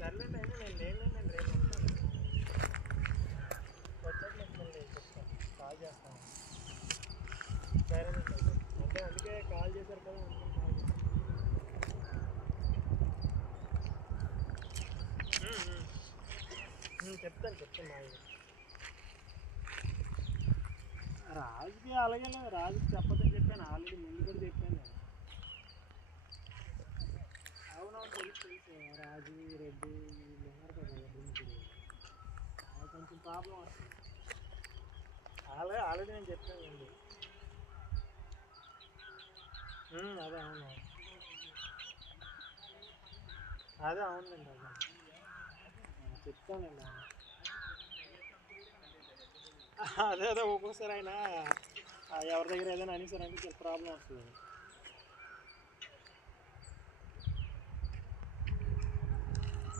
సర్లేండి అయినా నేను లేనండి రేపు ఉంటాను వచ్చాక నేను మళ్ళీ చెప్తాను కాల్ చేస్తాను సరేనండి అంటే అందుకే కాల్ చేశారు కదా అందుకని కాల్ చేస్తాను చెప్తాను రాజుకి అలాగే రాజుకి చెప్పదని చెప్పాను ఆల్రెడీ ముందు కూడా చెప్పాను నేను అవునవును తెలుసు రాజు రెడ్డి వీళ్ళు ఉన్నారు కదా ముగ్గురు అది కొంచెం ప్రాబ్లం వస్తుంది ఆల్రెడీ నేను చెప్పానండి అదే అవును అదే అవునండి చెప్తానండి అదే ఒక్కోసారి ఆయన ఎవరి దగ్గర ఏదైనా అనేసారంటే చాలా ప్రాబ్లం వస్తుంది